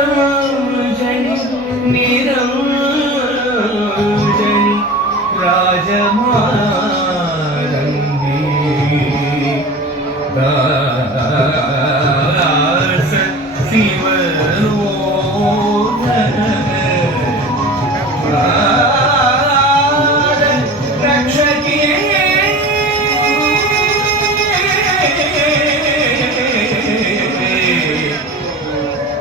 निराजनि निराजनि राजमारंगी दास शिवलोधर रक्षकी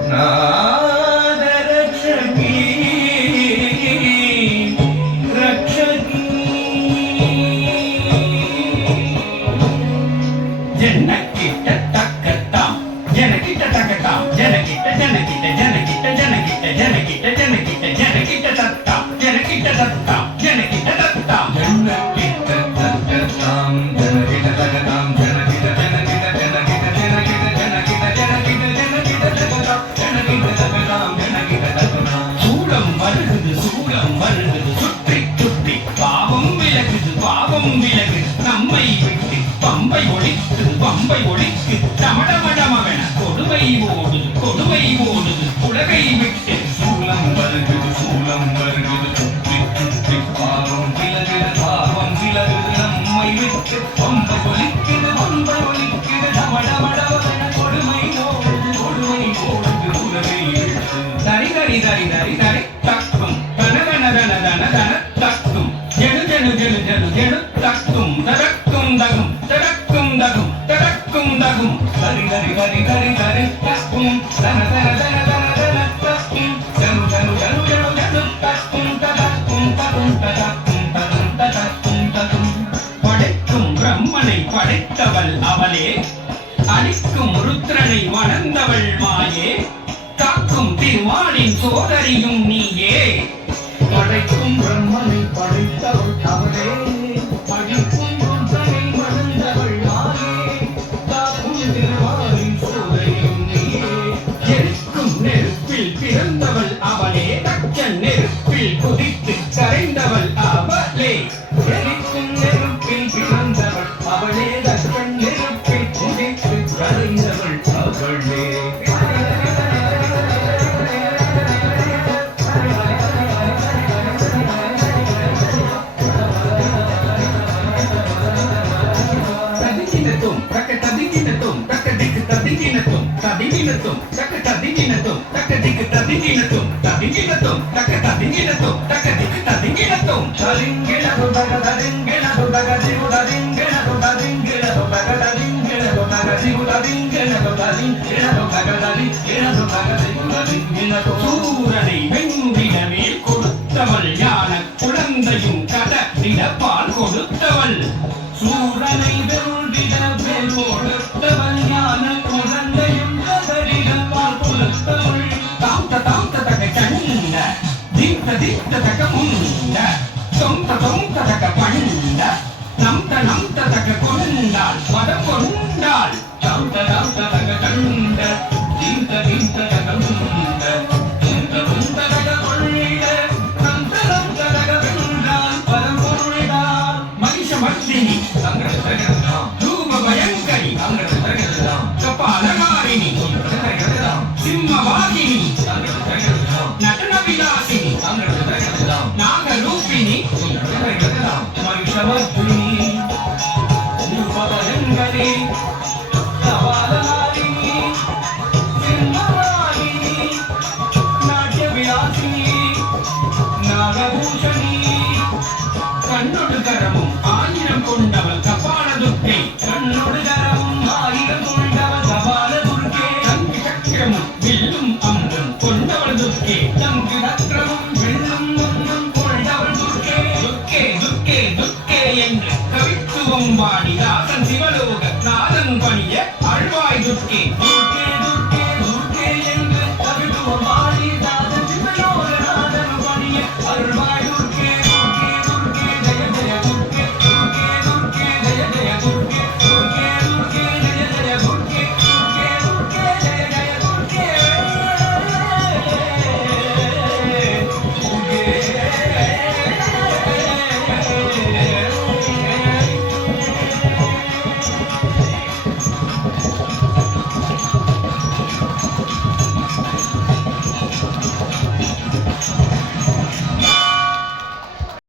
नाद रक्षकी रक्षकी जनकिट तकताम जनकिट तकताम जनकिट जनकिट जनकिट जनकिट जनकिट जनकिट जनकिट तकताम जनकिट तकताम जनकिट तकताम जनकिट तकताम जनकिट तकताम जनकिट जनकिट जनकिट जनकिट जनकिट जनकिट जनकिट तकताम जनकिट तकताम जनकिट तकताम சூலம் வருகுது சுற்றி சுற்றி பாவம் விலகுது நம்மை விட்டு பம்பை ஒழிக்கு டமடமடமவென கொடுமை ஓடுது உலகை விட்டு சூலம் வருகுது சுற்றி சுற்றி பாவம் விலகுது நம்மை விட்டு பம்பை ஒழிக்குது டமடமடமவென கொடுமை ஓடுது உலகை விட்டு தரி தரி தரி தரி தரி தக்கும் தனதன தன தன தன தக்கும் ஜெனு ஜெனு ஜெனு ஜெனு ஜெனு தக்கும் தடக்கும் தகும் தடக்கும் தகும் தடக்கும் தகும் தரி தரி தரி தரி தரி தக்கும் தன தன தன தன தன தக்கும் ஜெனு ஜெனு ஜெனு ஜெனு ஜெனு தக்கும் தடக்கும் தகும் தடக்கும் தகும் தடக்கும் தகும் படைக்கும் பிரம்மனை படைத்தவள் அவளே அழிக்கும் ருத்ரனை மணந்தவள் மாயே காக்கும் திருமாலின் சோதரியும் நீயே படைக்கும் பிரம்மனை படைத்தவள் அவளே அழிக்கும் ருத்ரனை மணந்தவள் மாயே காக்கும் திருமாலின் சோதரியும் நீயே எரிக்கும் நெருப்பில் பிறந்தவள் அவளே தச்சன் நெருப்பில் குதித்து கரைந்தவள் அவளே எரிக்கும் நெருப்பில் பிறந்தவள் அவளே தச்சன் நெருப்பில் குதித்து கரைந்தவள் அவளே சூரனை வெண்ணிடமே கொடுத்தவள் ஞான குழந்தையும் கடலிடப்பால் கொடுத்தவள் சூரனை வெண்ணிடமே கொடுத்தவள் ஞான குழந்தையும் கடலிடப்பால் கொடுத்தவள் தாம் தக கண்ட தீப்த தக முண்ட தொந்த தக பண்ட நம் தக கொண்டாள் பதம் கொண்டாள் தாம் தக கண்ட தீப்த தக முண்ட தொந்த தக கொண்ட நம் தக வென்றாள் பதம் கொண்டாள் மகிஷ மர்த்தினி ரூப பயங்கரி கபாலகாரிணி சிம்மவாகினி நடன விலாசினி நாகரூபிணி மகிஷமர்த்தினி ரூப பயங்கரி கபாலகாரிணி சிம்மவாகினி நாட்ய விலாசினி நாகபூஷணி கண்ணொடு கரமும் ஆயிரம் கொண்டவள் கபால துர்க்கை கண்ணொடு கரமும் ஆயிரம் கொண்டவள் கபால துர்க்கை தங்கு சக்கரமும் வில்லும் அம்பும் கொண்டவள் துர்க்கை தங்கு